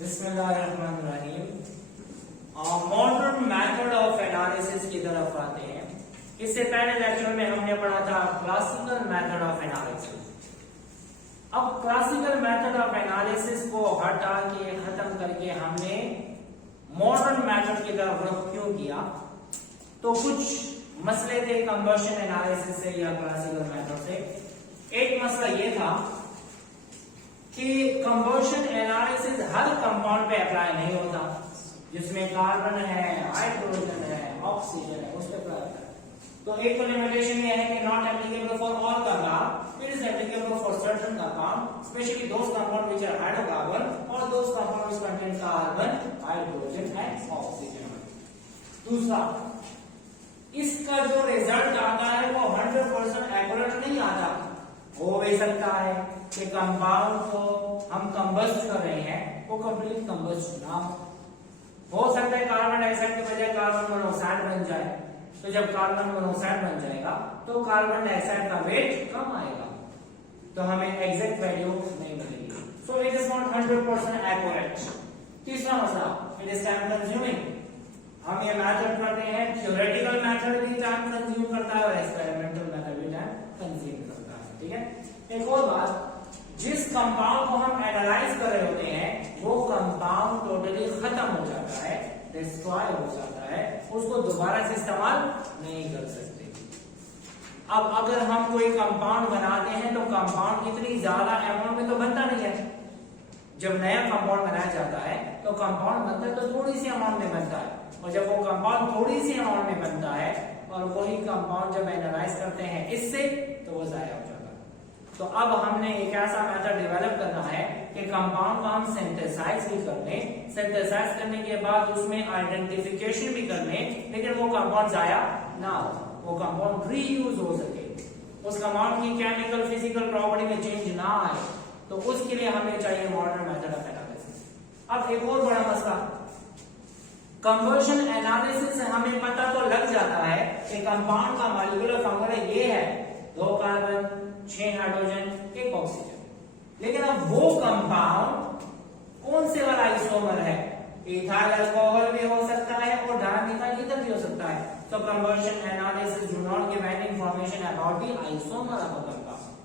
बिस्मिल्लाहिर्रहमानिर्रहीम। Modern method of analysis की तरफ आते हैं। इससे पहले लेक्चर में हमने पढ़ा था क्लासिकल मेथड ऑफ एनालिसिस। अब क्लासिकल मेथड ऑफ एनालिसिस को हटा के खत्म करके हमने मॉडर्न मेथड की तरफ रुख क्यों किया? तो कुछ मसले थे कंबशन एनालिसिस से या क्लासिकल मेथड से। एक मसला ये था कि कंबशन एनालिसिस हर कंपाउंड पे अप्लाई नहीं होता। जिसमें कार्बन है, हाइड्रोजन है, ऑक्सीजन है, उस पर अप्लाई होता है। तो एक तो लिमिटेशन ये है कि not applicable for all compound, it is applicable for certain compound, specially those compound which are hydrocarbon और those compound which contain carbon, hydrogen and oxygen. दूसरा, इसका जो रिजल्ट आता है वो 100% एक्यूरेट नहीं आता। हो भी सकता है कि कंपाउंड को हम कंबस्ट कर रहे हैं वो कंप्लीट कंबस्ट ना हो सकता है कार्बन डाइऑक्साइड के बजाय कार्बन मोनोऑक्साइड बन जाए। तो जब कार्बन मोनोऑक्साइड बन जाएगा तो कार्बन डाइऑक्साइड का वेट कम आएगा, तो हमें एग्जैक्ट वैल्यू नहीं मिलेगी। So it is not 100% accurate. तीसरा मसला, इट इज टाइम कंज्यूमिंग। हम ये मेथड करते हैं, थ्योरेटिकल मेथड भी टाइम कंज्यूम करता है और एक्सपेरिमेंटल मेथड भी टाइम कंज्यूम करता है। ठीक है। एक और बात, जिस कंपाउंड को हम एनालाइज कर रहे होते हैं वो कंपाउंड टोटली खत्म हो जाता है, डिस्ट्रॉय हो जाता है, उसको दोबारा से इस्तेमाल नहीं कर सकते। अब अगर हम कोई कंपाउंड बनाते हैं तो कंपाउंड इतनी ज्यादा अमाउंट में तो बनता नहीं है। जब नया कंपाउंड बनाया जाता है तो कंपाउंड बनता है तो थोड़ी सी अमाउंट में बनता है, और जब वो कंपाउंड थोड़ी सी अमाउंट में बनता है और वही कंपाउंड जब एनालाइज करते हैं इससे, तो वो जाया हो जाता है। तो अब हमने एक ऐसा मेथड डेवलप करना है कि कंपाउंड को हम सिंथेसाइज भी कर लें, सिंथेसाइज करने के बाद उसमें आइडेंटिफिकेशन भी कर लें, लेकिन वो कंपाउंड जाया ना हो, वो कंपाउंड रीयूज हो सके, उस कंपाउंड की केमिकल फिजिकल प्रॉपर्टी में चेंज ना आए। तो उसके लिए हमें चाहिए मॉडर्न मेथड ऑफ एनालिसिस। अब एक और बड़ा मसला, कंबशन एनालिसिस से हमें पता तो लग जाता है कि कंपाउंड का मॉलिक्यूलर फॉर्मूला ये है, 2 कार्बन, 6 हाइड्रोजन, 1 ऑक्सीजन। लेकिन अब वो कंपाउंड कौन से वाला आइसोमर है? इथाइल अल्कोहल भी हो सकता है और डायमिथाइल ईथर भी हो सकता है। तो combustion analysis do not give any information about the isomer of a compound.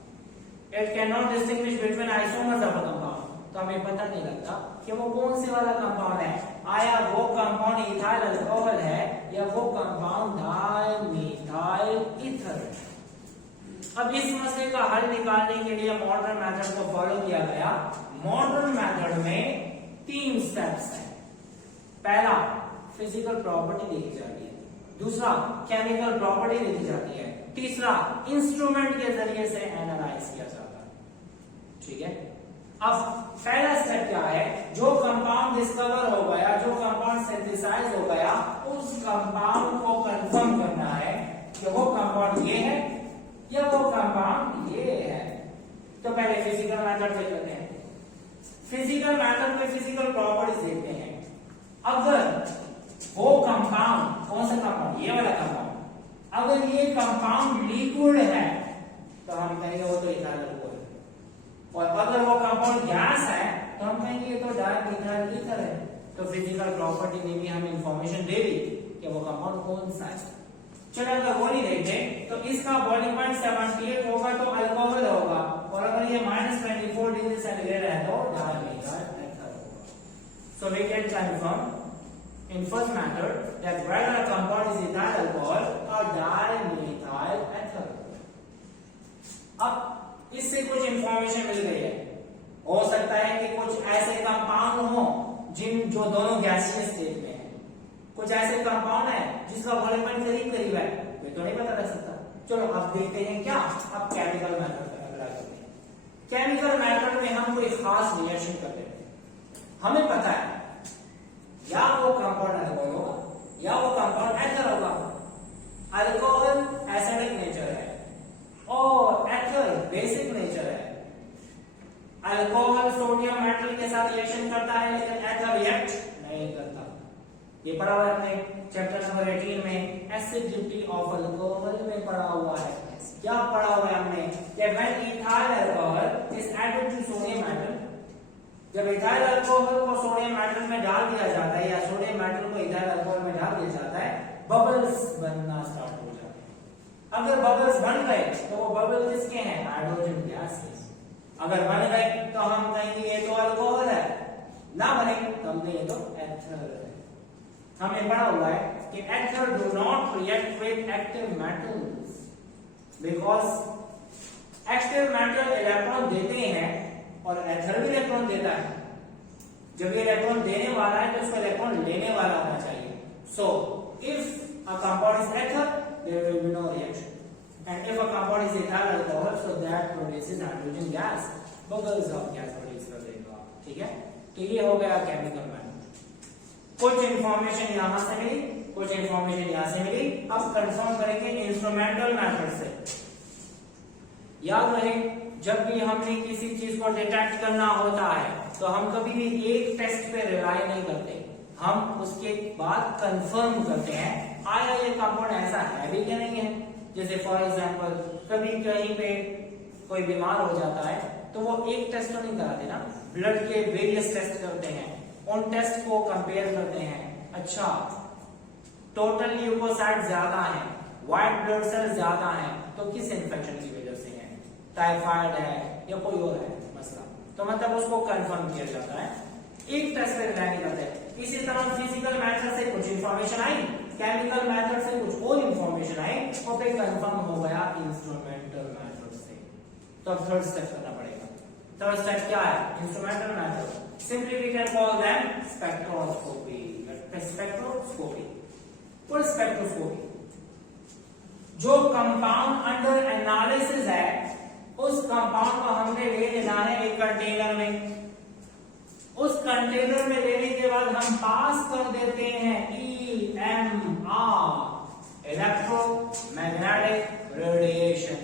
It can not distinguish between isomers of a compound. तो हमें पता नहीं लगता कि वो कौन से वाला कंपाउंड है। आया वो कंपाउंड इथाइल अल्कोहल है या वो कंपाउंड डायमिथाइल ईथर है। अब इस मसले का हल निकालने के लिए मॉडर्न मेथड को फॉलो किया गया। मॉडर्न मेथड में 3 स्टेप्स हैं। पहला, फिजिकल प्रॉपर्टी देखी जाती है। दूसरा, केमिकल प्रॉपर्टी देखी जाती है। तीसरा, इंस्ट्रूमेंट के जरिए से एनालाइज किया जाता है। ठीक है। अब पहला स्टेप क्या है? जो कंपाउंड डिस्कवर हो गया, जो कंपाउंड सिंथेसाइज हो गया, उस कंपाउंड को कंफर्म करना है कि वो कंपाउंड ये है या वो कंपाउंड ये है। तो पहले फिजिकल मेथड देख लेते हैं। फिजिकल मेथड में फिजिकल प्रॉपर्टीज देखते हैं। अगर वो कंपाउंड, कौन सा कंपाउंड? ये वाला कंपाउंड, अगर ये कंपाउंड लिक्विड है तो हम कहेंगे वो तो इथाइल अल्कोहल है, और अगर वो कंपाउंड गैस है तो हम कहेंगे ये तो डायमिथाइल ईथर है। तो फिजिकल प्रॉपर्टी ने भी हमें इंफॉर्मेशन दे दी कि वो कंपाउंड कौन सा है। चलो अगर वो नहीं देखते तो इसका बॉइलिंग पॉइंट 78 होगा तो अल्कोहल होगा, और अगर ये -24 डिग्री सेंटीग्रेड है तो डायमिथाइल ईथर होगा। So we can confirm in first method that whether a compound is ethyl alcohol or dimethyl ether. अब इससे कुछ इंफॉर्मेशन मिल गई है। हो सकता है कि कुछ ऐसे कंपाउंड हो जो दोनों गैसीय स्टेट में है, कुछ ऐसे कंपाउंड है जिसका बॉइलिंग पॉइंट करीब करीब है, ये तो नहीं पता लग सकता। चलो अब देखते हैं क्या, अब केमिकल मेथड अप्लाई करते हैं। केमिकल मेथड में हम कोई खास रिएक्शन करते हैं। हमें पता है या वो कंपाउंड अल्कोहल होगा या वो कंपाउंड एथर होगा। अल्कोहल एसिडिक नेचर है और एथर बेसिक नेचर है। अल्कोहल सोडियम मेटल के साथ रिएक्शन करता है लेकिन एथर रिएक्ट नहीं करता। ये पढ़ा हुआ है अपने चैप्टर नंबर 18 में, एसिडिटी ऑफ अल्कोहल में पढ़ा हुआ है। क्या पढ़ा हुआ है हमने? When ethyl alcohol is added to sodium metal, जब इथाइल अल्कोहल को सोडियम बबल्स बन गए तो वो बबल किसके हैं? हाइड्रोजन गैस के। अगर बन गए तो हम कहेंगे ये तो अल्कोहल है, ना बने तो हम कहेंगे तो एथर है। हमने पढ़ा हुआ है कि ether do not react with active metals because active metal electron देते हैं और एथर भी इलेक्ट्रॉन देता है। जब ये इलेक्ट्रॉन देने वाला है तो उसको इलेक्ट्रॉन लेने वाला होना चाहिए। So if a compound is ether there will be no reaction, and if a compound is ethyl alcohol so that produces hydrogen gas, bubbles of gas produce कर देगा। ठीक है, तो ये हो गया केमिकल मेथड। कुछ इंफॉर्मेशन यहां से मिली, कुछ इंफॉर्मेशन यहां से मिली। अब कंफर्म करेंगे इंस्ट्रूमेंटल मेथड से। याद रहे जब भी हमने किसी चीज को डिटेक्ट करना होता है तो हम कभी भी एक टेस्ट पे रिलाई नहीं करते, हम उसके बाद कंफर्म करते हैं आया ये कंपाउंड ऐसा है भी या नहीं है। जैसे फॉर एग्जांपल कभी कहीं पे कोई बीमार हो जाता है तो वो एक टेस्ट तो नहीं कराते ना, ब्लड के वेरियस टेस्ट करते हैं, उन टेस्ट को कंपेयर करते हैं। अच्छा टोटल ल्यूकोसाइट ज्यादा है, व्हाइट ब्लड सेल ज्यादा है, तो किस इन्फेक्शन की वजह से है? टाइफाइड है या कोई और है मसला, तो मतलब उसको कंफर्म किया जाता है, एक टेस्ट पे रिलाई नहीं करते। इसी तरह फिजिकल मेथड से कुछ इंफॉर्मेशन आई, केमिकल मेथड से कुछ और इंफॉर्मेशन आई और फिर कंफर्म हो गया इंस्ट्रूमेंटल मेथड से। तो अब थर्ड स्टेप करना पड़ेगा। थर्ड स्टेप क्या है? Instrumental method. Simply we can call them spectroscopy. Spectroscopy और स्पेक्ट्रोस्कोपी जो कंपाउंड अंडर एनालिसिस है उस कंपाउंड को हमने ले लेना है एक कंटेनर में। उस कंटेनर में लेने के बाद हम पास कर देते हैं EMR, इलेक्ट्रोमैग्नेटिक रेडिएशन।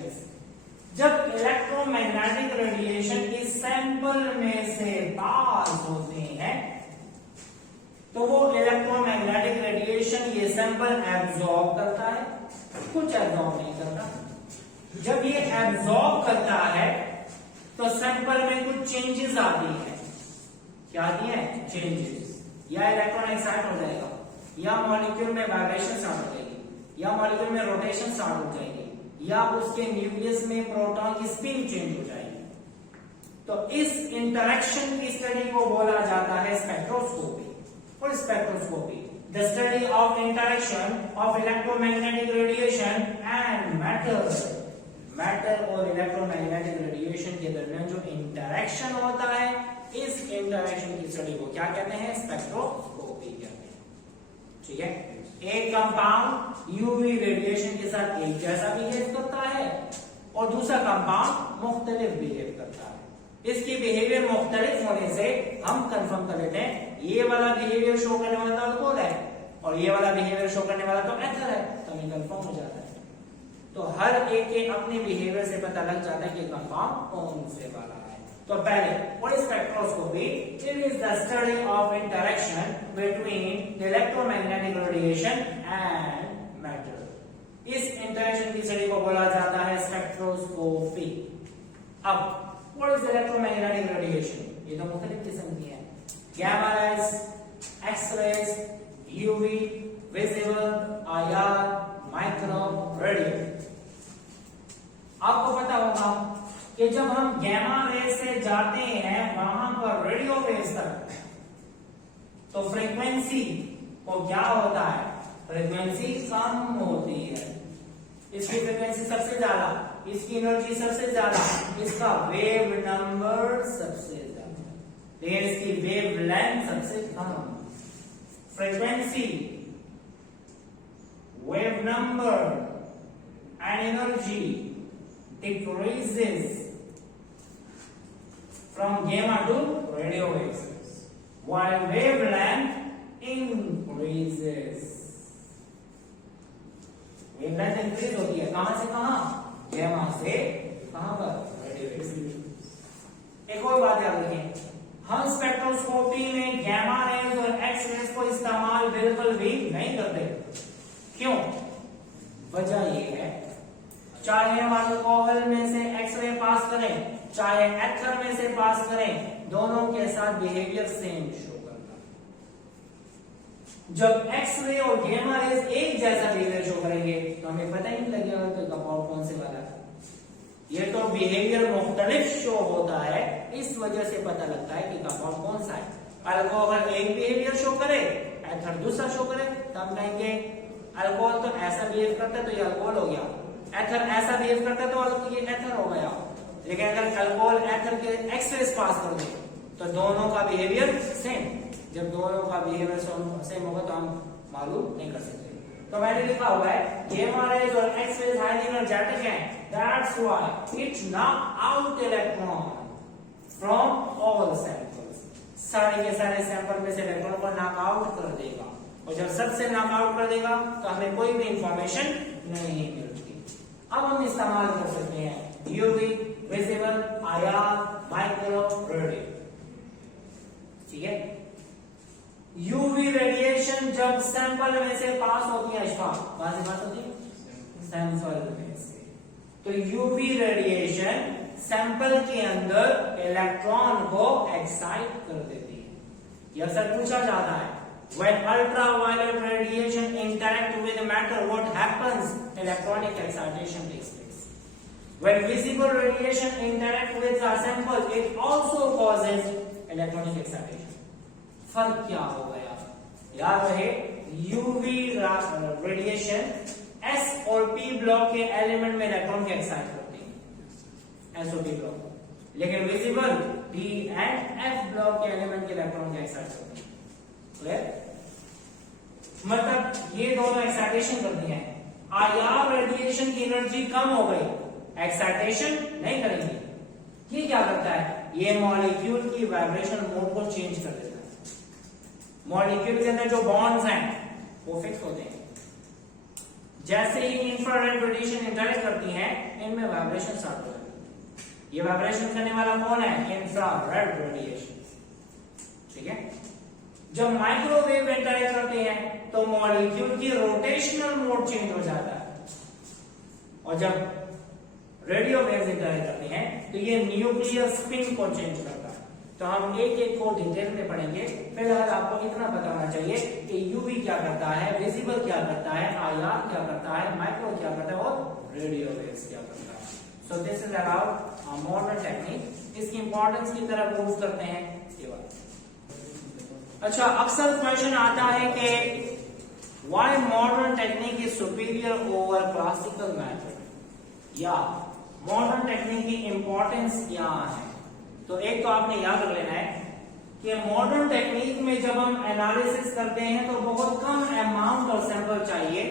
जब इलेक्ट्रोमैग्नेटिक रेडिएशन इस सैंपल में से पास होते हैं तो वो इलेक्ट्रोमैग्नेटिक रेडिएशन ये सैंपल एब्जॉर्ब करता है, कुछ एब्जॉर्ब नहीं करता। जब ये एब्जॉर्ब करता है तो सैंपल में कुछ चेंजेस आती है। क्या आती है? चेंजेस। या इलेक्ट्रॉन एक्साइट हो जाएगा, या मॉलिक्यूल में वाइब्रेशन स्टार्ट हो जाएगी, या मॉलिक्यूल में रोटेशन स्टार्ट हो जाएगी, या उसके न्यूक्लियस में प्रोटॉन की स्पिन चेंज हो जाएगी। तो इस इंटरेक्शन की स्टडी को बोला जाता है स्पेक्ट्रोस्कोपी। और spectroscopy the study of interaction of electromagnetic radiation and matter. Matter और इलेक्ट्रोमैग्नेटिक रेडिएशन के दरमियान जो इंटरेक्शन होता है, इस इंटरेक्शन की स्टडी को क्या कहते हैं? स्पेक्ट्रोस्कोपी कहते हैं। ठीक है, एक कंपाउंड यूवी रेडिएशन के साथ एक जैसा बिहेव करता है और दूसरा कंपाउंड मुख्तलिफ बिहेव करता है। इसकी बिहेवियर मुख्तलिफ होने से हम कंफर्म कर लेते हैं ये वाला बिहेवियर शो करने वाला तो अल्कोहल है और ये वाला बिहेवियर शो करने वाला तो एथर है, तो हमें कंफर्म हो जाता है। तो हर एक के अपने बिहेवियर से पता लग जाता है कि कंपाउंड कौन से वाला है। तो पहले what is spectroscopy? It is the study of interaction between the electromagnetic radiation and matter. इस इंटरेक्शन की स्टडी को बोला जाता है स्पेक्ट्रोस्कोपी। अब व्हाट इज इलेक्ट्रोमैग्नेटिक रेडिएशन? ये तो मुख्तलिफ किस्म की है, gamma rays, X rays, UV, visible, IR, micro, radio. आपको पता होगा कि जब हम गैमा रेज से जाते हैं वहां पर रेडियो वेव्स तक, तो फ्रीक्वेंसी को क्या होता है? फ्रीक्वेंसी कम होती है। इसकी फ्रीक्वेंसी सबसे ज्यादा, इसकी एनर्जी सबसे ज्यादा, इसका वेव नंबर सबसे ज्यादा, लेकिन इसकी वेव लेंथ सबसे कम। Frequency, wave number and energy decreases from gamma to radio waves while wavelength increases। wavelength increase होती है कहां से कहां? gamma से कहां पर? radio waves। एक और बात याद रखें, हम स्पेक्ट्रोस्कोपी में गैमा रेज और एक्स रेज को इस्तेमाल बिल्कुल भी नहीं करते। क्यों? वजह ये है, चाहे हम अल्कोहल में से एक्सरे पास करें, चाहे एथर में से पास करें, दोनों के साथ बिहेवियर सेम शो करता है। जब एक्सरे और गामा रेज एक जैसा बिहेवियर शो करेंगे तो हमें पता ही नहीं लगेगा कि कंपाउंड कौन से वाला है। ये तो बिहेवियर मुख्तलिफ शो होता है, इस वजह से पता लगता है कि कंपाउंड कौन सा है। अल्कोहल अगर एक बिहेवियर शो करे, एथर दूसरा शो करे, तो हम कहेंगे अल्कोहल तो ऐसा बिहेव करता है तो ये अल्कोहल हो गया, एथर ऐसा बिहेव करता है तो ये एथर हो गया। लेकिन अगर अल्कोहल एथर के एक्स-रेज पास कर दे तो दोनों का बिहेवियर सेम। जब दोनों का बिहेवियर सेम होगा तो हम मालूम नहीं कर सकते। तो मैंने लिखा हुआ है गामा रेज और एक्स रेज हाईली एनर्जेटिक हैं, that's why it knock out electron from all samples. सारे के सारे सैंपल में से इलेक्ट्रॉन को नॉक आउट कर देगा, और जब सबसे नॉक आउट कर देगा तो हमें कोई भी इंफॉर्मेशन नहीं मिलती। अब हम इस्तेमाल कर सकते हैं UV, visible, IR, micro, radio. ठीक है, यूवी रेडिएशन जब सैंपल में से पास होती है, कहां से पास होती है? सैंपल में से। तो यूवी रेडिएशन सैंपल के अंदर इलेक्ट्रॉन को एक्साइट कर देती है। यह अक्सर पूछा जाता है, when ultraviolet radiation interact with matter, what happens? Electronic excitation takes place. When visible radiation interact with a sample, it also causes electronic excitation. फर्क क्या हो गया? याद रहे, यूवी रेडिएशन एस और पी ब्लॉक के एलिमेंट में इलेक्ट्रॉन के एक्साइट करते हैं, एस और पी ब्लॉक, लेकिन visible D and F block के एलिमेंट के इलेक्ट्रॉन के एक्साइट करते हैं। क्लियर? मतलब ये दोनों एक्साइटेशन करती हैं। आईआर रेडिएशन की एनर्जी कम हो गई, एक्साइटेशन नहीं करेंगे। ये क्या करता है? ये मॉलिक्यूल की वाइब्रेशन मोड को चेंज कर देता है। मॉलिक्यूल के अंदर जो बॉन्ड्स हैं वो फिक्स होते हैं। जैसे ही इंफ्रारेड रेडिएशन इंटरेक्ट करती हैं, इनमें वाइब्रेशन स्टार्ट हो जाती है। ये वाइब्रेशन करने वाला कौन है? Infrared radiation. ठीक है, जब माइक्रोवेव इंटरेक्ट करते हैं तो मॉलिक्यूल की रोटेशनल मोड चेंज हो जाता है, और जब रेडियो वेव्स इंटरेक्ट करते हैं तो ये न्यूक्लियर स्पिन को चेंज करता है। तो हम एक एक को डिटेल में पढ़ेंगे। फिलहाल आपको इतना बताना चाहिए कि यूवी क्या करता है, विजिबल क्या करता है, आईआर क्या करता है, माइक्रो क्या करता है और रेडियो वेव्स क्या करता है। So this is about modern technique. इसकी इंपॉर्टेंस की तरफ मूव करते हैं इसके बाद। अच्छा, अक्सर क्वेश्चन आता है कि why modern technique is superior over classical method, या मॉडर्न टेक्निक की इंपॉर्टेंस क्या है। तो एक तो आपने याद रख लेना है कि मॉडर्न टेक्निक में जब हम एनालिसिस करते हैं तो बहुत कम अमाउंट ऑफ सैंपल चाहिए।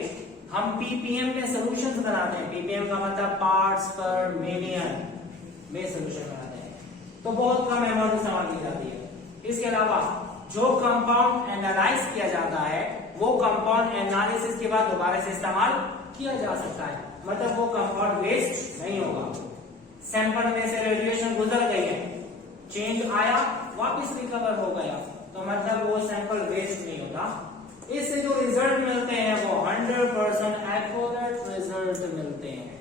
हम पीपीएम में सॉल्यूशंस बनाते हैं, पीपीएम का मतलब पार्ट्स पर मिलियन में सॉल्यूशन बनाते हैं, तो बहुत कम अमाउंट इस्तेमाल की जाती है। इसके अलावा जो कंपाउंड एनालाइज किया जाता है वो कंपाउंड एनालिसिस के बाद दोबारा से इस्तेमाल किया जा सकता है, मतलब वो कंपाउंड वेस्ट नहीं होगा। सैंपल में से रेडिएशन गुजर गई है, चेंज आया, वापस रिकवर हो गया, तो मतलब वो सैंपल वेस्ट नहीं होता। इससे जो रिजल्ट मिलते हैं वो 100% एक्यूरेट रिजल्ट मिलते हैं,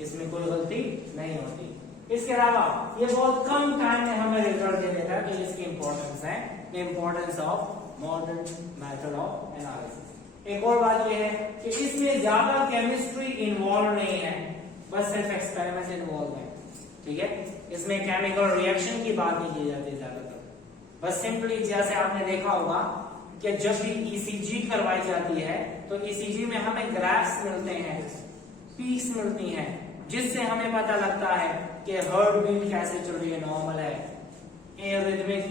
इसमें कोई गलती नहीं होती। इसके अलावा ये बहुत कम टाइम में हमें रिजल्ट दे देता है, तो इसकी इंपॉर्टेंस है, the importance of modern method of analysis. एक और बात ये है कि इसमें ज्यादा केमिस्ट्री इन्वॉल्व नहीं है, बस सिर्फ एक्सपेरिमेंट इन्वॉल्व है। ठीक है, इसमें केमिकल रिएक्शन की बात नहीं की जाती ज्यादातर, बस सिंपली जैसे आपने देखा होगा कि जब भी ईसीजी करवाई जाती है तो ईसीजी में हमें ग्राफ्स मिलते हैं, पीक्स मिलती हैं, जिससे हमें पता लगता है कि हार्ट बीट कैसे चल रही है, नॉर्मल है, एरिथमिक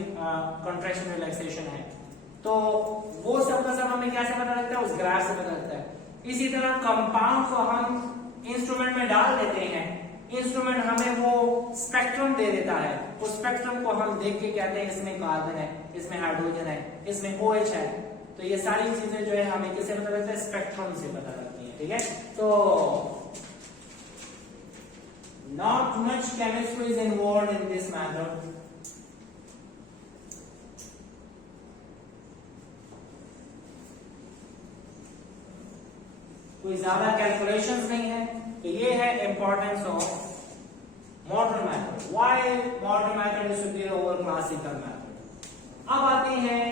कंट्रैक्शन रिलैक्सेशन है, तो वो सब का सब हमें कैसे पता लगता है? उस ग्राफ से पता लगता है। इसी तरह कंपाउंड को हम इंस्ट्रूमेंट में डाल देते हैं, इंस्ट्रूमेंट हमें वो स्पेक्ट्रम दे देता है, उस स्पेक्ट्रम को हम देख के कहते हैं इसमें कार्बन है, इसमें हाइड्रोजन है, इसमें OH है। तो ये सारी चीजें जो है हमें किससे पता लगता है? स्पेक्ट्रम से पता लगती है। ठीक है, तो not much chemistry is involve in this method. कोई ज्यादा कैलकुलेशंस नहीं है, तो ये है importance of modern method. Why modern method is superior over classical method. अब आते हैं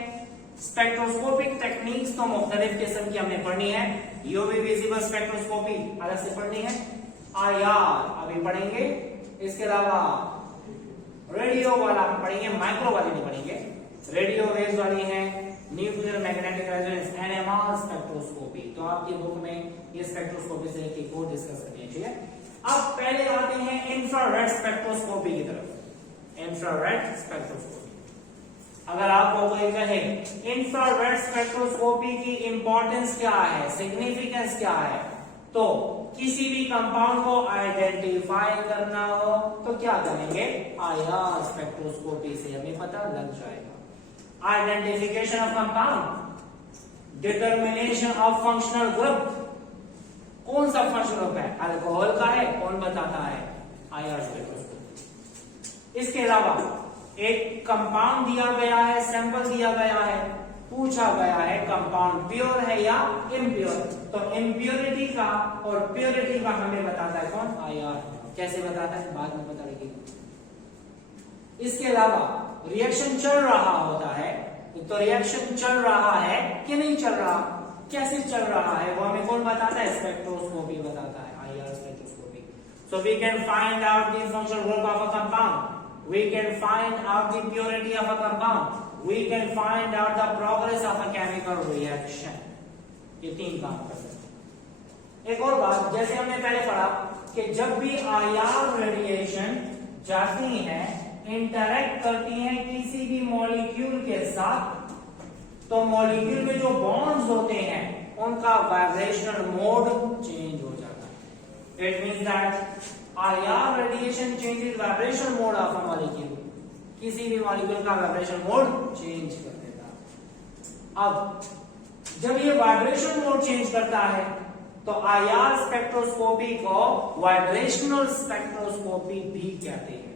स्पेक्ट्रोस्कोपिक टेक्निक्स तो मुख्तलिफ किस्म की हमने पढ़नी है। यूवी विजिबल स्पेक्ट्रोस्कोपी अलग से पढ़नी है, आईआर अभी पढ़ेंगे। इसके अलावा रेडियो वाला हम पढ़ेंगे, माइक्रो वाली नहीं पढ़ेंगे। रेडियो वेव्स वाली है, nuclear magnetic resonance NMR spectroscopy. तो आपकी बुक में ये स्पेक्ट्रोस्कोपी से एक और डिस्कस करनी है, ठीक है। अब पहले आते हैं इंफ्रारेड स्पेक्ट्रोस्कोपी की तरफ। इंफ्रारेड स्पेक्ट्रोस्कोपी, अगर आपको कोई कहे इंफ्रारेड स्पेक्ट्रोस्कोपी की इंपॉर्टेंस क्या है, सिग्निफिकेंस क्या है, तो किसी भी कंपाउंड को आइडेंटिफाई करना हो तो क्या करेंगे, आईआर स्पेक्ट्रोस्कोपी से हमें पता लग जाएगा। Identification of compound, determination of functional group, कौन सा फंक्शनल ग्रुप है, अल्कोहल का है, कौन बताता है, आईआर स्पेक्ट्रोस्कोपी। इसके अलावा एक कंपाउंड दिया गया है, सैंपल दिया गया है, पूछा गया है कंपाउंड प्योर है या इम्प्योर, तो इम्प्योरिटी का और प्योरिटी का हमें बताता है कौन, आईआर। कैसे बताता है बाद में पता लगेगा। इसके अलावा रिएक्शन चल रहा होता है, तो रिएक्शन चल रहा है कि नहीं चल रहा, कैसे चल रहा है, वो हमें कौन बताता है, स्पेक्ट्रोस्कोपी बताता है, IR spectroscopy. So we can find out the functional group of a compound, we can find out the purity of a compound, we can find out the progress of a chemical reaction। ये तीन काम कर सकते हैं। एक और बात, जैसे हमने पहले पढ़ा कि जब भी आईआर रेडिएशन जाती है, इंटरेक्ट करती है किसी भी मॉलिक्यूल के साथ, तो मॉलिक्यूल में जो बॉन्ड्स होते हैं उनका वाइब्रेशनल मोड चेंज हो जाता है। It means that IR radiation changes vibration mode of a molecule, किसी भी मॉलिक्यूल का वाइब्रेशन मोड चेंज कर देता। अब जब ये वाइब्रेशन मोड चेंज करता है तो IR स्पेक्ट्रोस्कोपी को वाइब्रेशनल स्पेक्ट्रोस्कोपी भी कहते हैं।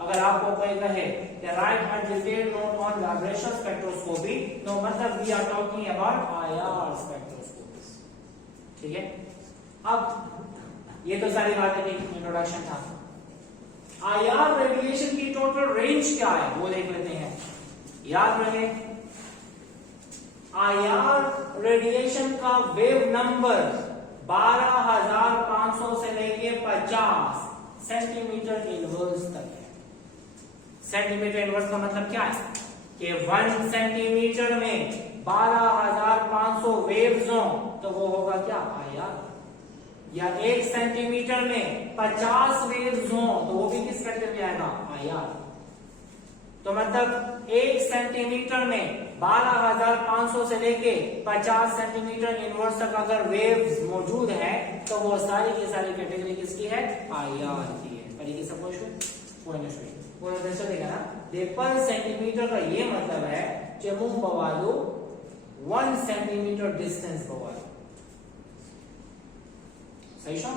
अगर आपको कोई कहे कि write a detailed note on vibrational spectroscopy, तो मतलब we are talking about IR spectroscopy, ठीक है। अब ये तो सारी बातें थी, इंट्रोडक्शन था। आईआर रेडिएशन की टोटल रेंज क्या है वो देख लेते हैं। याद रहे, आईआर रेडिएशन का वेव नंबर 12,500 से लेके 50 सेंटीमीटर इनवर्स तक है। सेंटीमीटर इनवर्स का मतलब क्या है कि 1 सेंटीमीटर में 12,500 वेव्स हो तो वो होगा क्या, आईआर। या 1 सेंटीमीटर में 50 वेव्स हो तो वो भी किस कैटेगरी में आएगा, आईआर। तो मतलब 1 सेंटीमीटर में 12,500 से लेके 50 सेंटीमीटर इनवर्स तक अगर वेव्स मौजूद है तो वो सारी की सारी कैटेगरी किसकी है, आईआर की है। तरीके से पूछ देगा ना, पर सेंटीमीटर का ये मतलब है कि मुंह बवालो 1 सेंटीमीटर डिस्टेंस बवालो, सही शो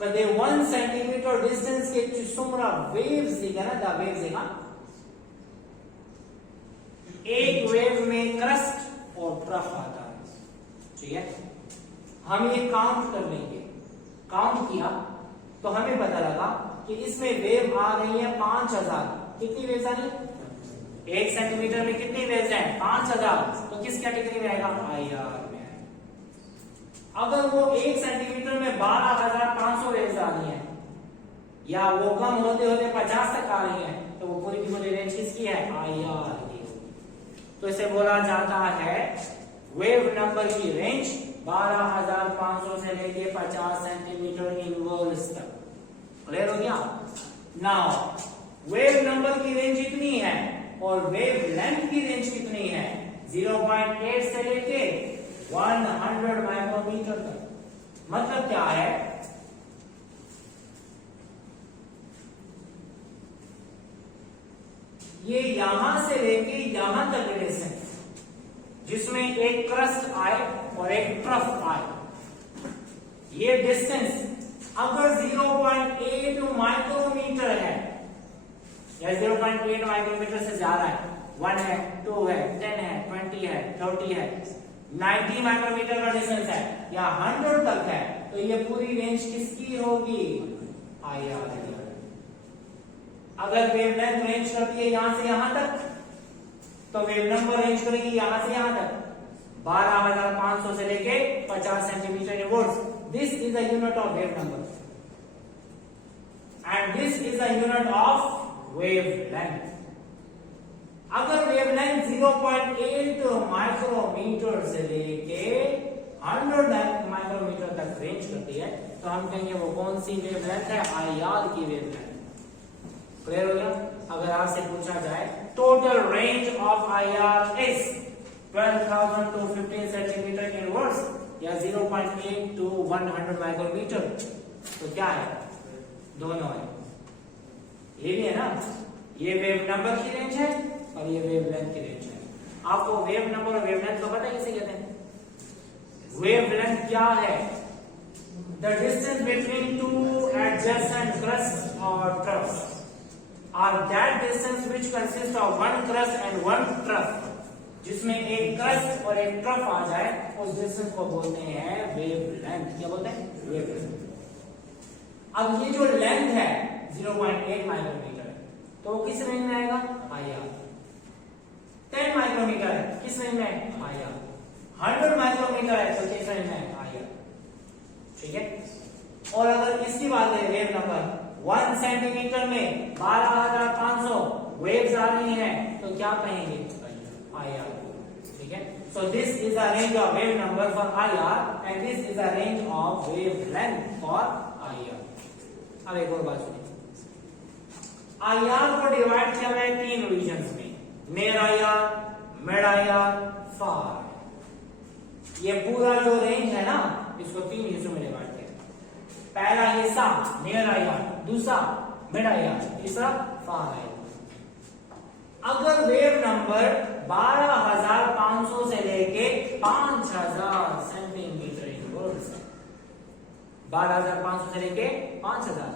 कदे 1 सेंटीमीटर डिस्टेंस के चुसुमरा वेव्स दिखा ना, द वेव्स दिखा, एक वेव में क्रस्ट और ट्रफ आता है, ठीक है। हम ये काउंट कर लेंगे, काउंट किया तो हमें पता लगा कि इसमें वेव आ रही है 5,000। कितनी वेव्स आ रही, 1 सेंटीमीटर में कितनी वेव्स हैं, 5,000। तो किस कैटेगरी में आएगा, आईआर में आएगा। अगर वो 1 सेंटीमीटर में 12,500 वेव्स आ रही हैं या वो कम होते होते 50 तक आ रही हैं, तो वो पूरी की पूरी रेंज किसकी है, आईआर की। तो इसे बोला जाता है वेव नंबर की रेंज 12,500 से लेके 50 सेंटीमीटर इनवर्स तक। क्लियर हो गया। नाउ वेव नंबर की रेंज इतनी है और वेव लेंथ की रेंज कितनी है, 0.8 से लेके 100 माइक्रोमीटर तक। मतलब क्या है, ये यहां से लेके यहां तक डिस्टेंस जिसमें एक क्रस्ट आए और एक ट्रफ आए, ये डिस्टेंस अगर 0.8 माइक्रोमीटर है या 0.8 माइक्रोमीटर से ज्यादा है, 1 है, 2 है, 10 है, 20 है, 30 है, 90 माइक्रोमीटर का डिस्टेंस है या 100 तक है, तो ये पूरी रेंज किसकी होगी, आईआर की। अगर वेवलेंथ रेंज करती है यहां से यहां तक तो वेव नंबर रेंज करेगी यहां से यहां तक 12,500 से लेके 50 centimetre in volts. This is the unit of wave number and this is the unit of wave length. अगर वेव लेंथ 0.8 माइक्रोमीटर से लेके 100 माइक्रोमीटर तक रेंज करती है तो हम कहेंगे वो कौन सी वेव लेंथ है, IR की वेव लेंथ। क्लियर हो गया? अगर आपसे पूछा जाए total range of IR is 12,000 to 15 centimetre in volts या 0.8 to 100 माइक्रोमीटर, तो क्या है? दोनों है। ये भी है ना, ये वेव नंबर की रेंज है और ये वेव लेंथ की रेंज है। आपको वेव नंबर और वेव लेंथ को पता है किसे कहते हैं? वेव लेंथ क्या है? The distance between two adjacent crust और ट्रफ और that distance which consist of one crust and one trough, जिसमें एक क्रस्ट और एक ट्रफ आ जाए उस डिस्टेंस को बोलते हैं वेव लेंथ। क्या बोलते हैं? Wave length. अब ये जो लेंथ है 0.8 माइक्रोमीटर है तो वो किस रेंज में आएगा? IR। 10 माइक्रोमीटर है, किस रेंज में? IR। 100 माइक्रोमीटर है तो किस रेंज में? IR। ठीक है। और अगर इसकी बात करें वेव नंबर 1 सेंटीमीटर में 12,500 वेव्स आ रही हैं तो क्या कहेंगे? IR। ठीक है। So this is the range of wave number for IR and this is the range of wave length for IR। अब एक और बात सुनिए, IR को डिवाइड किया गया है 3 रीजन्स में, नियर IR, मिड IR, फार। ये पूरा जो रेंज है ना इसको 3 हिस्सों में डिवाइड किया। पहला हिस्सा नियर IR, दूसरा मिड IR, तीसरा फार IR। अगर वेव नंबर 12,500 से लेके 5,000 सेंटीमीटर इन वोल्ट्स, 12,500 से लेके 5,000,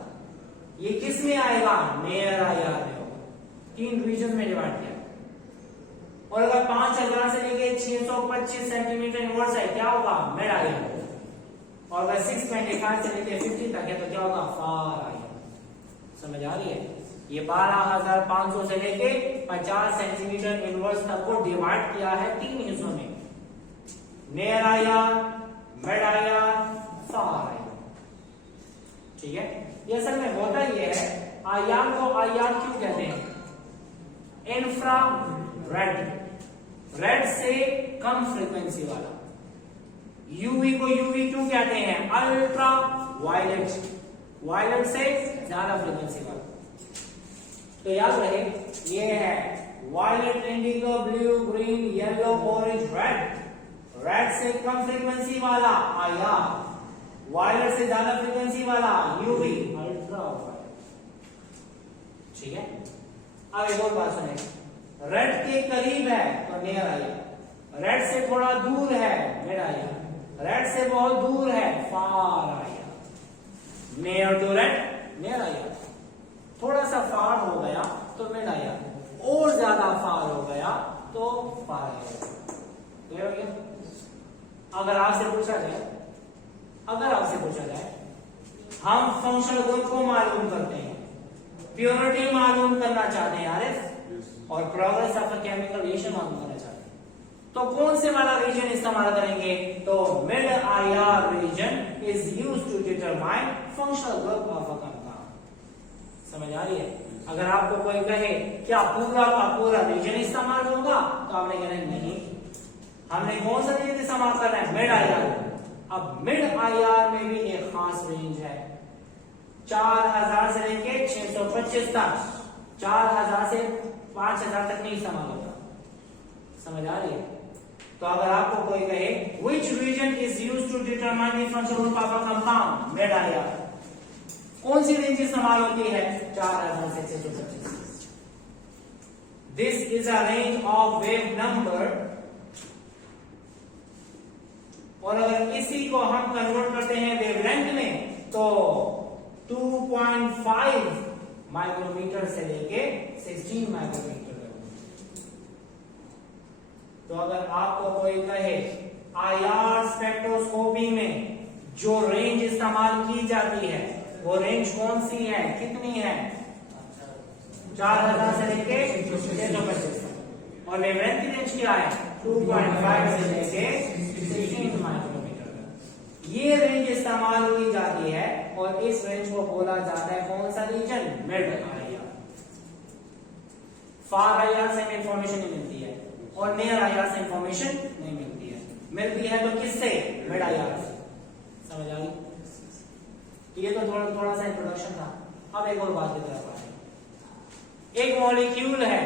ये किस में आएगा? नियर IR में होगा। 3 रीजन में डिवाइड किया। और अगर 5,000 से लेके 625 सेंटीमीटर इन वोल्ट्स है क्या होगा? Mid IR। और अगर 625 से लेके 50 तक है तो क्या होगा? फार IR। समझ आ रही है? ये 12,500 से लेके 50 सेंटीमीटर इन वोल्ट्स तक को डिवाइड किया है 3 हिस्सों में, नियर IR, मिड IR, फार IR। ठीक है। ये असल में होता ये है, IR को IR क्यों कहते हैं? इंफ्रारेड, रेड से कम फ्रीक्वेंसी वाला। UV को UV क्यों कहते हैं? अल्ट्रा वायलेट, वायलेट से ज्यादा फ्रीक्वेंसी वाला। तो याद रहे ये है violet, indigo, blue, green, yellow, orange, red. Red से कम फ्रीक्वेंसी वाला IR, वायलेट से ज्यादा फ्रीक्वेंसी वाला UV, अल्ट्रा वायलेट। ठीक है। अब एक और बात सुने, रेड के करीब है तो नियर IR, रेड से थोड़ा दूर है मिड IR, रेड से बहुत दूर है far IR। Near to red near IR, थोड़ा सा फार हो गया तो मिड IR, और ज्यादा फार हो गया तो फार IR। क्लियर हो गया? अगर आपसे पूछा जाए हम फंक्शनल ग्रुप को मालूम करते हैं, प्योरिटी मालूम करना चाहते हैं आरिफ, और progress of the chemical reaction मालूम करना चाहते हैं, तो कौन से वाला रीजन इस्तेमाल करेंगे? तो mid IR region is used to determine functional group of a compound. समझ आ रही है? अगर आपको कोई कहे क्या पूरा का पूरा रीजन इस्तेमाल होगा तो आपने कहना नहीं, हमने कौन सा रीजन इस्तेमाल करना है? Mid IR। अब मिड IR में भी एक खास रेंज है, 4,000 से लेके 625 तक, 4,000 से 5,000 तक नहीं इस्तेमाल होता। समझ आ रही है? तो अगर आपको कोई कहे which region is used to determine the functional group of a compound, mid IR, कौन सी रेंज इस्तेमाल होती है? 4,000 से 625। This is a range of wave number. और अगर इसी को हम कन्वर्ट करते हैं वेवलेंथ में तो 2.5 माइक्रोमीटर से लेके 16 माइक्रोमीटर तक। तो अगर आपको कोई कहे IR स्पेक्ट्रोस्कोपी में जो रेंज इस्तेमाल की जाती है वो रेंज कौन सी है, कितनी है? 4,000 से लेके 625। और वेवलेंथ की रेंज क्या है 2.5 से लेके 16 माइक्रोमीटर। ये रेंज इस्तेमाल की जाती है और इस रेंज को बोला जाता है कौन सा रीजन, मिड आईआर। फार आईआर से इंफॉर्मेशन नहीं मिलती है और नियर आईआर से इंफॉर्मेशन नहीं मिलती है, मिलती है तो किससे, मिड आईआर से। समझ आ गई। ये तो थोड़ा सा इंट्रोडक्शन था। अब एक और बात की तरफ आते हैं। एक मॉलिक्यूल है,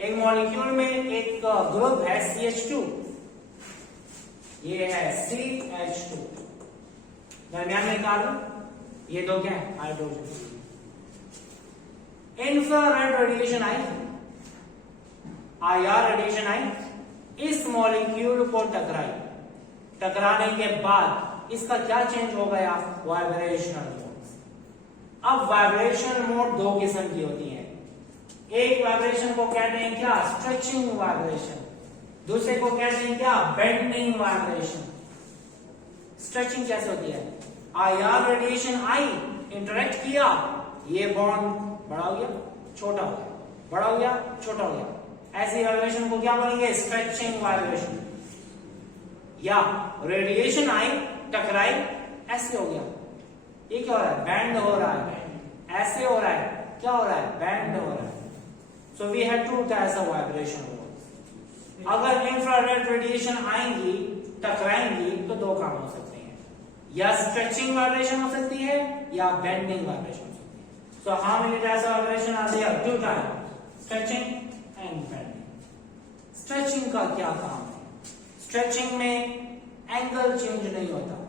एक मॉलिक्यूल में एक ग्रुप है CH2, ये है CH2, दरमियान में कार्बन, ये दो क्या है हाइड्रोजन। इंफ्रारेड रेडिएशन आई, IR रेडिएशन आई, इस मॉलिक्यूल को टकराई, टकराने के बाद इसका क्या चेंज हो गया, वाइब्रेशनल मोड। अब वाइब्रेशन मोड दो किस्म की होती है, एक वाइब्रेशन को कहते हैं क्या, स्ट्रेचिंग वाइब्रेशन, दूसरे को कहते हैं क्या, बेंडिंग वाइब्रेशन। स्ट्रेचिंग कैसे होती है, IR रेडिएशन आई, इंटरेक्ट किया, ये बॉन्ड बड़ा हो गया, छोटा हो गया, बड़ा हो गया, छोटा हो गया, ऐसी वाइब्रेशन को क्या बोलेंगे, स्ट्रेचिंग वाइब्रेशन। या रेडिएशन आई, टकराई, ऐसे हो गया, ये क्या हो रहा है, बैंड हो रहा है, ऐसे हो रहा है, क्या हो रहा है, बैंड हो रहा है। So we have two types of vibration. अगर इंफ्रारेड रेडिएशन आएंगी, टकराएंगी, तो दो काम हो सकते हैं, या स्ट्रेचिंग वाइब्रेशन हो सकती है या बेंडिंग वाइब्रेशन हो सकती है। So how many types of vibration are there, two type, stretching and bending. Stretching का क्या काम है, स्ट्रेचिंग में एंगल चेंज नहीं होता,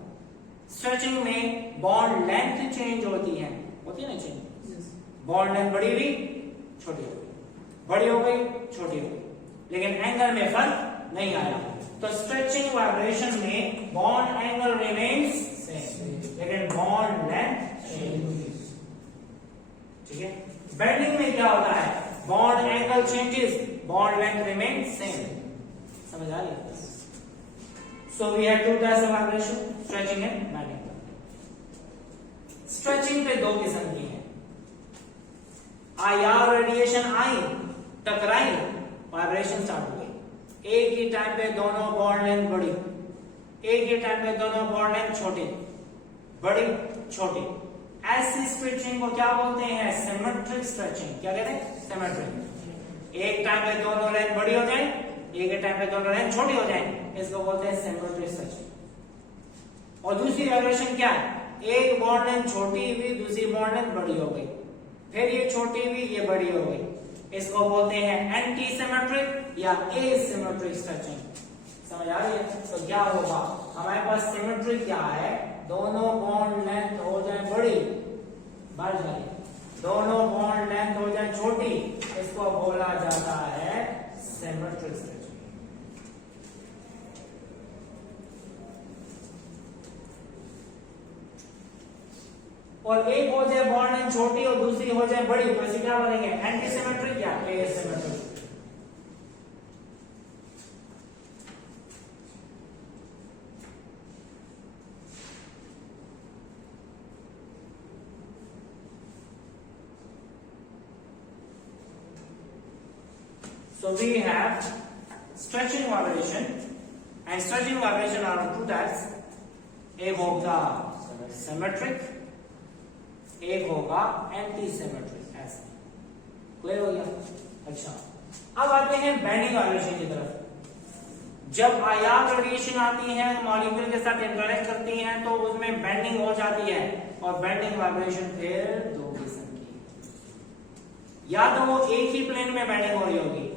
स्ट्रेचिंग में बॉन्ड लेंथ चेंज होती है ना चेंज, बॉन्ड लेंथ बड़ी हुई, छोटी हो गई, बड़ी हो गई, छोटी हो गई, लेकिन एंगल में फर्क नहीं आया। तो स्ट्रेचिंग वाइब्रेशन में बॉन्ड एंगल रिमेन्स सेम, लेकिन बॉन्ड लेंथ चेंज। ठीक है। बेंडिंग में क्या होता है, bond angle changes, bond length remains same. समझ आ रही है। So we have two types of vibration, stretching and bending. Stretching पे दो किस्म की है, IR रेडिएशन आई, टकराई, वाइब्रेशन स्टार्ट हो गई, एक ही टाइम पे दोनों बॉन्ड लेंथ बड़ी, एक ही टाइम पे दोनों बॉन्ड लेंथ छोटे, बड़ी छोटी, ऐसी स्ट्रेचिंग को क्या बोलते हैं, सिमेट्रिक स्ट्रेचिंग। क्या कहते हैं, सिमेट्रिक। एक टाइम पे दोनों लेंथ बड़ी हो जाए, एक ही टाइम पे दोनों लेंथ छोटी हो जाए, इसको बोलते हैं सिमेट्रिक स्ट्रेचिंग। और दूसरी वाइब्रेशन क्या है, एक बॉन्ड लेंथ छोटी हुई, दूसरी बॉन्ड लेंथ बड़ी हो गई, फिर ये छोटी हुई, ये बड़ी हो गई, इसको बोलते हैं एंटी सिमेट्रिक या एसिमेट्रिक स्ट्रेचिंग। समझ आ रही है। तो क्या होगा, हमारे पास सिमेट्रिक क्या है, दोनों बॉन्ड लेंथ हो जाए बड़ी, बढ़ जाए, दोनों बॉन्ड लेंथ हो जाए छोटी, इसको बोला जाता है सिमेट्रिक स्ट्रेचिंग। और एक हो जाए बॉन्ड लेंथ छोटी और दूसरी हो जाए बड़ी, तो इसे क्या बोलेंगे, एंटी सिमेट्रिक या asymmetric. So we have stretching vibration, and stretching vibration are of two types. एक होगा symmetric, एक होगा एंटी सिमेट्रिक। ऐसे क्लियर हो गया। अच्छा, अब आते हैं बेंडिंग वाइब्रेशन की तरफ। जब IR रेडिएशन आती है, मॉलिक्यूल के साथ इंटरेक्ट करती हैं, तो उसमें बेंडिंग हो जाती है, और बेंडिंग वाइब्रेशन फिर दो किस्म की, या तो वो एक ही प्लेन में बेंडिंग हो रही होगी,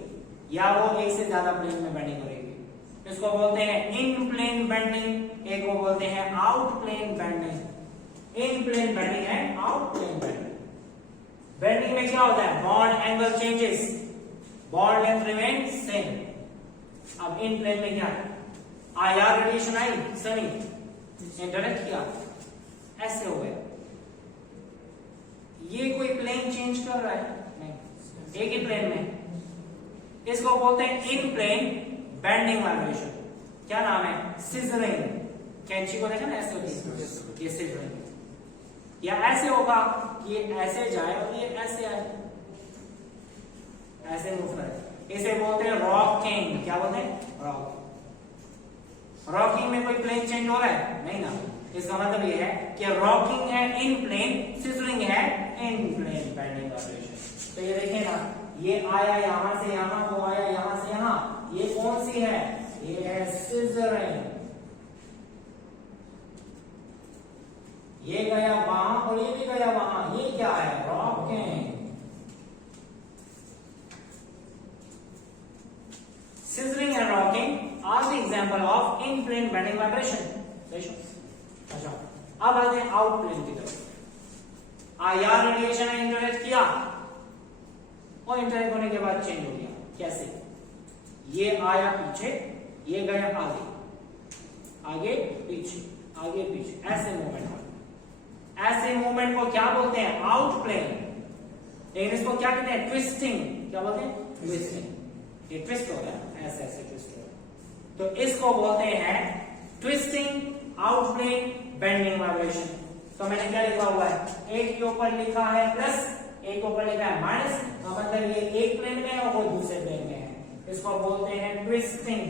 या वो एक से ज्यादा प्लेन में बेंडिंग हो रहेगी। इसको बोलते हैं इन प्लेन बेंडिंग, एक को बोलते हैं आउट प्लेन बेंडिंग। इन प्लेन बेंडिंग है, आउट प्लेन बेंडिंग। बेंडिंग में क्या होता है, bond angle changes, bond length remain same. अब इन प्लेन में क्या है, IR रेडिएशन आई, सनी इंटरेक्ट किया, ऐसे हो गया, ये कोई प्लेन चेंज कर रहा है नहीं, एक ही प्लेन में, इसको बोलते हैं इन प्लेन बेंडिंग वाइब्रेशन। क्या नाम है, सिजरिंग। कैंची को देखा ना, ऐसे होती है, ये सिजरिंग। या ऐसे होगा कि ये ऐसे जाए और ये ऐसे आए, ऐसे मूव करे, इसे बोलते हैं रॉकिंग। क्या बोलते हैं? रॉकिंग। रॉकिंग में कोई प्लेन चेंज हो रहा है? नहीं ना। इसका मतलब ये है कि रॉकिंग है इन प्लेन, सिजरिंग है इन प्लेन बेंडिंग वाइब्रेशन। तो ये देखिए ना, ये आया यहां से यहां, वो आया यहां से यहां, ये कौन सी है? ये है सिजरिंग। ये गया वहां और ये भी गया वहां, ये क्या है? Rocking. Scissoring and rocking are the example of in-plane bending vibration. अच्छा, अब आते हैं आउट प्लेन की तरफ। आईआर रेडिएशन ने इंटरैक्ट किया और इंटरैक्ट होने के बाद चेंज हो गया। कैसे? ये आया पीछे, ये गया आगे, आगे पीछे, आगे पीछे, ऐसे मूवमेंट होता है। ऐसे मूवमेंट को क्या बोलते हैं? Out plane. लेकिन इसको क्या कहते हैं? ट्विस्टिंग। क्या बोलते हैं? ट्विस्टिंग। ये ट्विस्ट हो गया, ऐसे ऐसे ट्विस्ट हो गया, तो इसको बोलते हैं twisting out plane bending vibration. तो मैंने क्या लिखा हुआ है? एक के ऊपर लिखा है प्लस, एक के ऊपर लिखा है माइनस, तो मतलब ये एक प्लेन में है और वो दूसरे प्लेन में है। इसको बोलते हैं ट्विस्टिंग।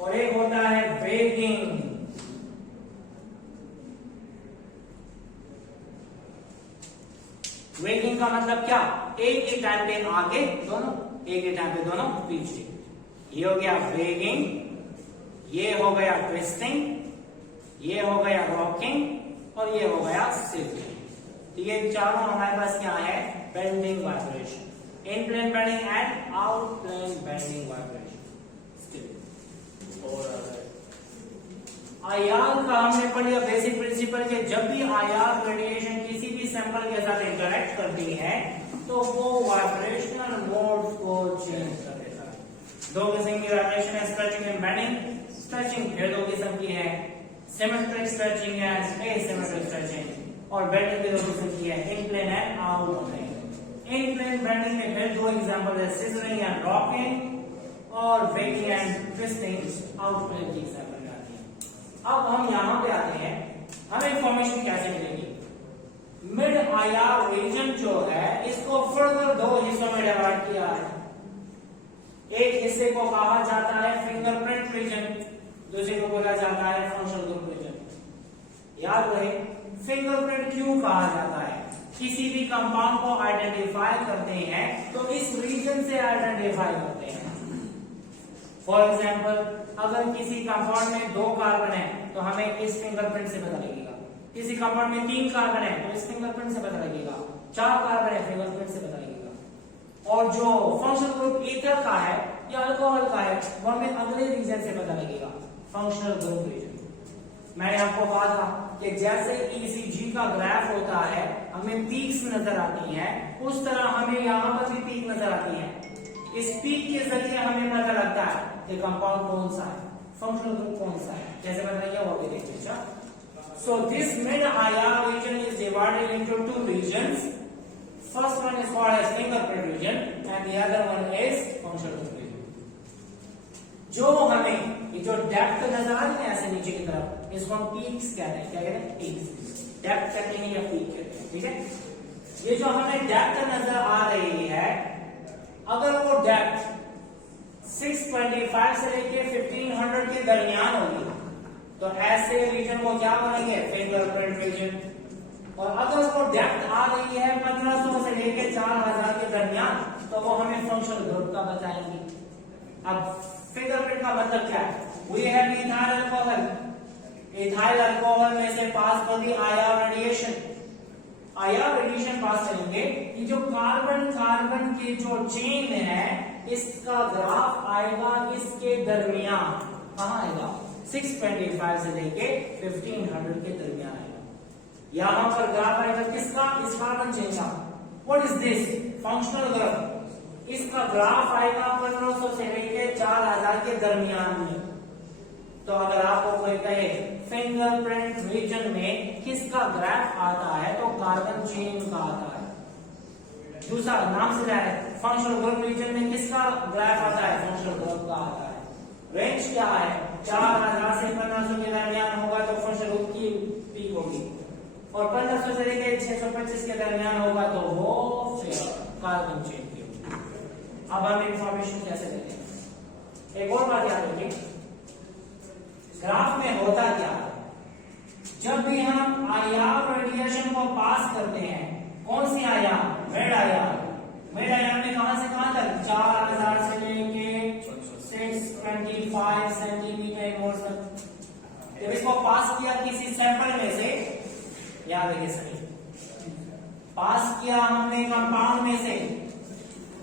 और एक होता है वेगिंग। वेगिंग का मतलब क्या? एक ही टाइम पे आगे दोनों, एक ही टाइम पे दोनों पीछे। ये हो गया वेगिंग, ये हो गया ट्विस्टिंग, ये हो गया रॉकिंग और ये हो गया सिजरिंग। तो ये चारों हमारे पास क्या है? Bending vibration. In plane bending and out plane bending vibration. IR का हमने पढ़ लिया बेसिक प्रिंसिपल के जब भी आईआर रेडिएशन किसी भी सैंपल के साथ इंटरेक्ट करती है तो वो वाइब्रेशनल मोड को चेंज कर देता है। दो किस्म की वाइब्रेशन है, स्ट्रेचिंग एंड बेंडिंग। स्ट्रेचिंग फिर दो किस्म की है, symmetric stretching and asymmetric stretching. और बेंडिंग भी दो किस्म की है, in plane and out plane. In plane bending में फिर दो एग्जांपल है, सिजरिंग एंड रॉकिंग, और wagging and twisting out plane की एग्जांपल। अब हम यहां पे आते हैं, हमें इंफॉर्मेशन कैसे मिलेगी? मिड आईआर रीजन जो है इसको फर्दर दो हिस्सों में डिवाइड किया है। एक हिस्से को कहा जाता है फिंगरप्रिंट रीजन, दूसरे को बोला जाता है फंक्शनल ग्रुप रीजन। याद रहे, फिंगरप्रिंट क्यों कहा जाता है? किसी भी कंपाउंड को आइडेंटिफाई करते हैं तो इस रीजन से आइडेंटिफाई करते हैं। फॉर एग्जाम्पल, अगर किसी कंपाउंड में 2 कार्बन है तो हमें इस फिंगरप्रिंट से पता लगेगा। किसी कंपाउंड में 3 कार्बन है तो इस फिंगरप्रिंट से पता लगेगा। 4 कार्बन है, फिंगरप्रिंट से पता लगेगा। और जो फंक्शनल ग्रुप ईथर का है या अल्कोहल का है वो हमें अगले रीजन से पता लगेगा, फंक्शनल ग्रुप रीजन। मैंने आपको कहा था कि जैसे ईसीजी का ग्राफ होता है हमें पीक्स नजर आती है, उस तरह हमें यहाँ पर भी पीक नजर आती है। इस पीक के जरिए हमें पता लगता है कि कंपाउंड कौन सा है, फंक्शनल ग्रुप कौन सा है। जैसे पता लगे वो भी देखिए। So this mid IR region is divided into 2 regions. First one is called as fingerprint region and the other one is functional group region. जो हमें ये जो डेप्थ नजर आ रही है ऐसे नीचे की तरफ, इसको हम पीक्स कहते हैं। क्या कहते हैं? पीक्स। डेप्थ कहते हैं या पीक कहते हैं, ठीक है। ये जो हमें डेप्थ नजर आ रही है, अगर वो डेप्थ 625 से लेके 1500 के दरमियान होगी तो ऐसे रीजन को क्या बोलेंगे? Fingerprint region. और अगर वो डेप्थ आ रही है 1500 से लेके 4000 के दरमियान तो वो हमें फंक्शनल ग्रुप का बताएंगे। अब फिंगरप्रिंट का मतलब क्या है? We have ethyl alcohol, ethyl alcohol में से पास कर दी IR radiation. IR radiation pass करेंगे, ये जो कार्बन कार्बन के जो चेन है इसका ग्राफ आएगा इसके दरमियान। कहां आएगा? 625 से लेके 1500 के दरमियान आएगा। यहां पर ग्राफ आएगा किसका? इस कार्बन चेन का। What is this? Functional graph. इसका ग्राफ आएगा 1500 से लेके 4000 के दरमियान में। तो अगर आपको कोई कहे फिंगरप्रिंट रीजन में किसका ग्राफ आता है तो कार्बन चेन का आता है। दूसरा नाम से है फंक्शनल ग्रुप रीजन में किसका ग्राफ आता है? फंक्शनल ग्रुप का आता है। रेंज क्या है? 4000 से 1500 के दरमियान होगा तो फंक्शनल ग्रुप की पीक होगी। और 1500 से लेकर 625 के दरमियान होगा तो वो कार्बन चेन की होगी। अब हम इंफॉर्मेशन कैसे देते हैं? एक और बात याद रखिए, ग्राफ में होता क्या है, जब भी हम आईआर रेडिएशन को पास करते हैं, कौन सी IR? Mid IR. Mid IR में कहां से कहां तक? 4000 से लेके 625 सेंटीमीटर इनवर्स। जब इसको पास किया किसी सैंपल में से, याद रखिए सही, पास किया हमने कंपाउंड में से,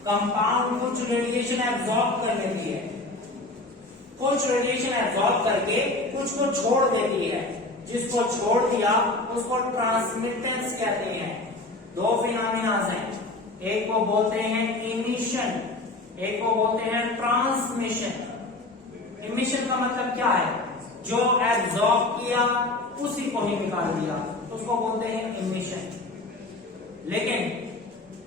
कंपाउंड कुछ रेडिएशन एब्जॉर्ब कर लेती है, कुछ रेडिएशन एब्जॉर्ब करके कुछ को छोड़ देती है। जिसको छोड़ दिया उसको ट्रांसमिटेंस कहते हैं। दो फिनोमिना हैं, एक को बोलते हैं इमिशन, एक को बोलते हैं ट्रांसमिशन। इमिशन का मतलब क्या है? जो एब्जॉर्ब किया उसी को ही निकाल दिया, उसको बोलते हैं इमिशन। लेकिन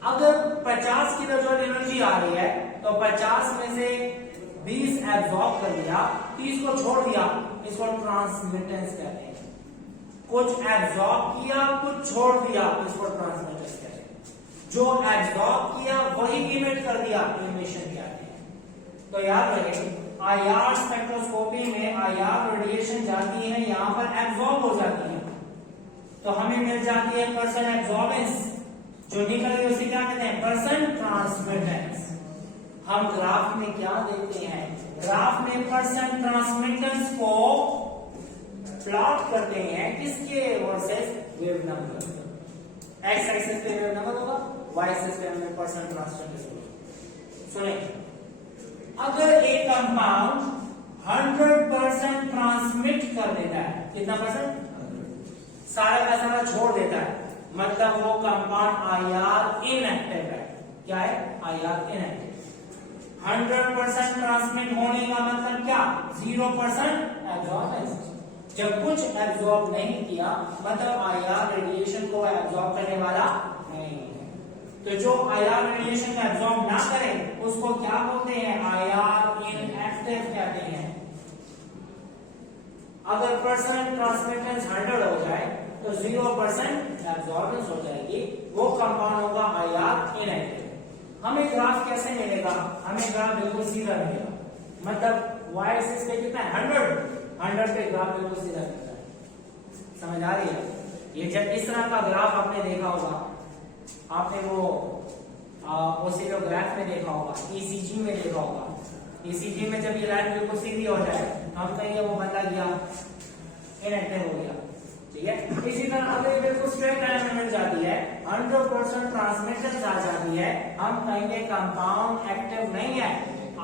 अगर 50 किलोजूल एनर्जी आ रही है तो 50 में से 20 एब्जॉर्ब कर लिया, 30 को छोड़ दिया, इसको ट्रांसमिटेंस कहते हैं। कुछ एब्जॉर्ब किया कुछ छोड़ दिया, इसको ट्रांसमिटेंस कहते हैं। जो एब्जॉर्ब किया वही इमिट कर दिया, इमिशन कहते हैं। तो याद रखें, आईआर स्पेक्ट्रोस्कोपी में आईआर रेडिएशन जाती है, यहां पर एब्जॉर्ब हो जाती है, तो हमें मिल जाती है परसेंट एब्जॉर्बेंस। जो निकल गई उसे क्या कहते हैं? Percent transmittance. हम ग्राफ में क्या देखते हैं? ग्राफ में परसेंट ट्रांसमिटेंस को प्लॉट करते हैं किसके versus wave number. X axis पे वेव नंबर होगा, वाई एक्सिस पे हमें परसेंट ट्रांसमिटेंस होगा। सुनिए, अगर एक कंपाउंड 100% ट्रांसमिट कर देता है, कितना परसेंट? सारा का सारा छोड़ देता है, मतलब वो कंपाउंड आईआर इनएक्टिव है। क्या है? IR inactive. 100% ट्रांसमिट होने का मतलब क्या? 0% एब्जॉर्बेंस। जब कुछ एब्जॉर्ब नहीं किया मतलब आईआर रेडिएशन को एब्जॉर्ब करने वाला नहीं है। तो जो आईआर रेडिएशन को एब्जॉर्ब ना करे उसको क्या बोलते हैं? आईआर इनएक्टिव कहते हैं। अगर परसेंट ट्रांसमिटेंस 100 हो जाए तो 0% एब्जॉर्बेंस हो जाएगी, वो कंपाउंड होगा आईआर इनएक्टिव। हमें ग्राफ कैसे मिलेगा? हमें ग्राफ बिल्कुल सीधा मिलेगा, मतलब y एक्सिस पे कितना है? 100 पे ग्राफ बिल्कुल सीधा मिलता है। समझ आ रही है? ये जब इस तरह का ग्राफ आपने देखा होगा, आपने वो ओसिलोग्राफ में देखा होगा, ईसीजी में देखा होगा। ईसीजी में जब ये लाइन बिल्कुल सीधी हो जाए हम कहेंगे वो बंदा गया इनएक्टिव हो गया, ठीक है। इसी तरह अगर बिल्कुल स्ट्रेट लाइन में मिल जाती है, 100% ट्रांसमिटेंस आ जाती है, हम कहेंगे कंपाउंड एक्टिव नहीं है,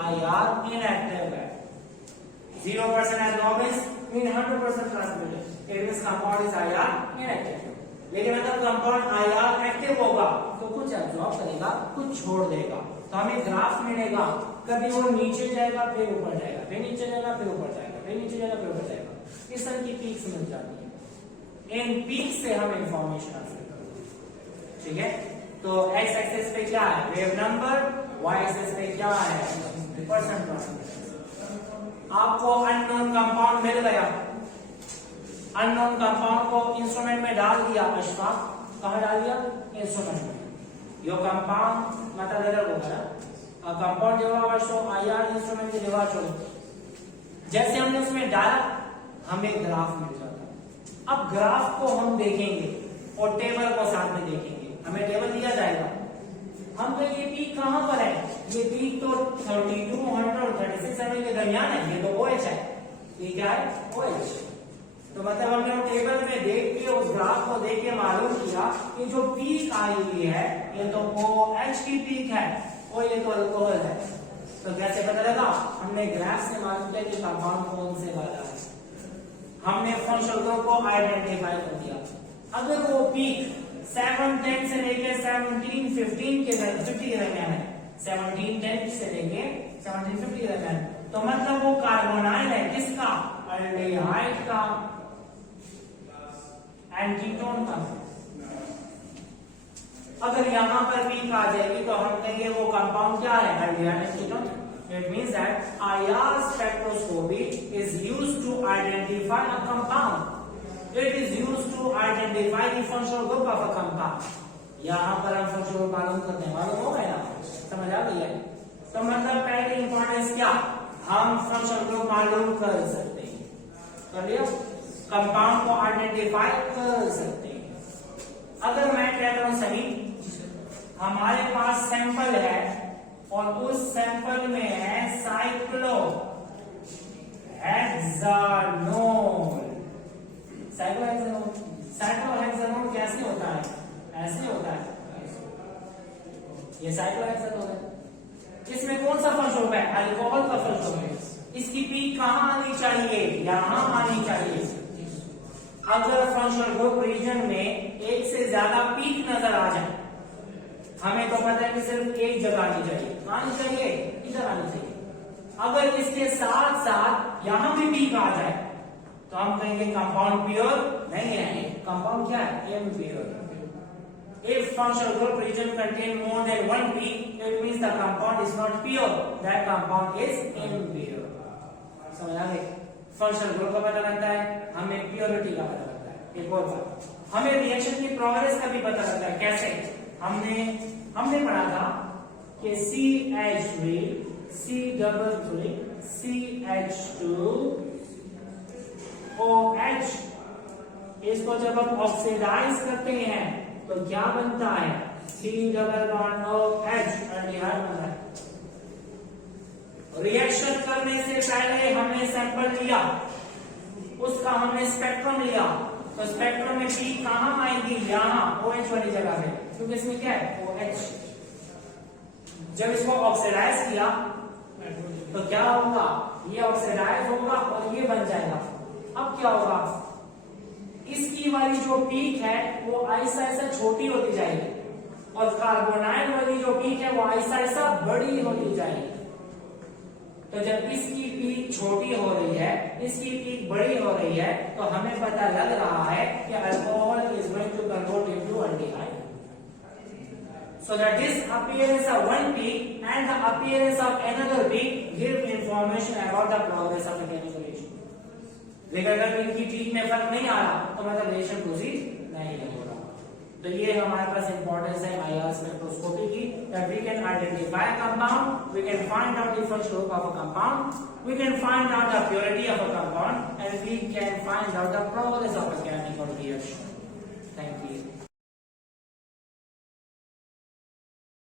आईआर इनएक्टिव है। 0% absorbance mean 100% transmittance, it means compound is IR inactive. लेकिन अगर कंपाउंड आईआर एक्टिव होगा तो कुछ एब्जॉर्ब करेगा कुछ छोड़ देगा, तो हमें ग्राफ मिलेगा, कभी वो नीचे जाएगा फिर ऊपर जाएगा, फिर नीचे जाएगा फिर ऊपर जाएगा, फिर नीचे जाएगा फिर ऊपर जाएगा। इस तरह की पीक्स मिल जाती है। इन पीक से हम इंफॉर्मेशन हासिल करते हैं, ठीक है। तो एक्स एक्सिस पे क्या है? Wave number. वाई एक्सिस पे क्या है? Percent transmittance. आपको अननोन कंपाउंड मिल गया, अननोन कंपाउंड को इंस्ट्रूमेंट में डाल दिया। अशफाक कहाँ डाल दिया? इंस्ट्रूमेंट में। यो कंपाउंड मतलब अलग होगा ना, कंपाउंड जवाब शो आईआर इंस्ट्रूमेंट के जवाब शो। जैसे हमने उसमें डाला हमें ग्राफ मिल जाता है। अब ग्राफ को हम देखेंगे और टेबल को साथ में देखेंगे, हमें टेबल दिया जाएगा, हम तो ये पीक कहां पर है? ये पीक तो 3200 और 3600 के दरमियान है, ये तो OH है। ये क्या है? OH। तो मतलब हमने वो टेबल में देख के उस ग्राफ को देख के मालूम किया कि जो पीक आई हुई है ये तो OH की पीक है और ये तो अल्कोहल है। तो कैसे पता लगा? हमने ग्राफ से मालूम किया कि कंपाउंड कौन से वाला है, हमने फंक्शनल ग्रुप को आइडेंटिफाई कर दिया। अगर वो पीक 710 से लेके 1750 के दरमियान है, 1710 से लेके 1750 के दरमियान, तो मतलब वो कार्बोनाइल है किसका? एल्डिहाइड का, एंटीटोन का। अगर यहां पर पीक आ जाएगी तो हम कहेंगे वो कंपाउंड क्या है? Aldehyde एंटीटोन। It means that IR spectroscopy is used to identify a compound. It is used to identify the functional group of a compound. यहाँ पर हम फंक्शनल ग्रुप मालूम करते हैं, मालूम हो गया ना, समझ आ गई है? तो मतलब पहले इंपॉर्टेंस क्या, हम फंक्शनल ग्रुप मालूम कर सकते हैं, कर लिया, कंपाउंड को आइडेंटिफाई कर सकते हैं। अगर मैं क्या करूं सभी, हमारे पास सैंपल है और उस सैंपल में है साइक्लो हेक्सानोल। साइक्लोहेक्सानोल कैसे होता है, ऐसे होता है, ये साइक्लोहेक्सानोल है। इसमें कौन सा फंक्शन ग्रुप है, अल्कोहल का फंक्शन ग्रुप है। इसकी पीक कहां आनी चाहिए, यहां आनी चाहिए। अगर फंक्शनल ग्रुप रीजन में एक से ज्यादा पीक नजर आ जाए, हमें तो पता है कि सिर्फ एक जगह आनी चाहिए, आनी चाहिए, इधर आनी चाहिए। अगर इसके साथ साथ यहां भी पीक आ जाए तो हम कहेंगे कंपाउंड प्योर नहीं है, कंपाउंड क्या है, impure. If functional group region contain more than one peak, it means the compound is not pure. That compound is impure. समझ आ गई? फंक्शनल ग्रुप का पता लगता है, हमें प्योरिटी का पता लगता है। एक और बात, हमें रिएक्शन की प्रोग्रेस का भी पता लगता है। कैसे? हमने पढ़ा था कि CH3 C33 CH2 OH, इसको जब हम ऑक्सीडाइज करते हैं तो क्या बनता है, C=OH एल्डिहाइड बनता है। रिएक्शन करने से पहले हमने सैंपल लिया, उसका हमने स्पेक्ट्रम लिया, तो स्पेक्ट्रम में पीक कहां आएगी, यहां OH वाली जगह पे, क्योंकि इसमें क्या है, OH। जब इसको ऑक्सीडाइज किया तो क्या होगा, ये ऑक्सीडाइज होगा और ये बन जाएगा। अब क्या होगा, इसकी वाली जो पीक है वो ऐसा ऐसा छोटी होती जाएगी और कार्बोनाइल वाली जो पीक है वो ऐसा ऐसा बड़ी होती जाएगी। तो जब इसकी पीक छोटी हो रही है, इसकी पीक बड़ी हो रही है, तो हमें पता लग रहा है कि alcohol is going to convert into aldehyde. So that this appearance of one peak and the appearance of another peak give information about the progress of the chemical reaction. लेकिन अगर इनकी पीक में फर्क नहीं आ रहा तो मतलब रिएक्शन प्रोसीड नहीं हो रहा। तो ये हमारे पास इंपॉर्टेंस है IR स्पेक्ट्रोस्कोपी की, that we can identify a compound, we can find out the functional group of a compound, we can find out the purity of a compound, and we can find out the progress of a chemical reaction. Thank you.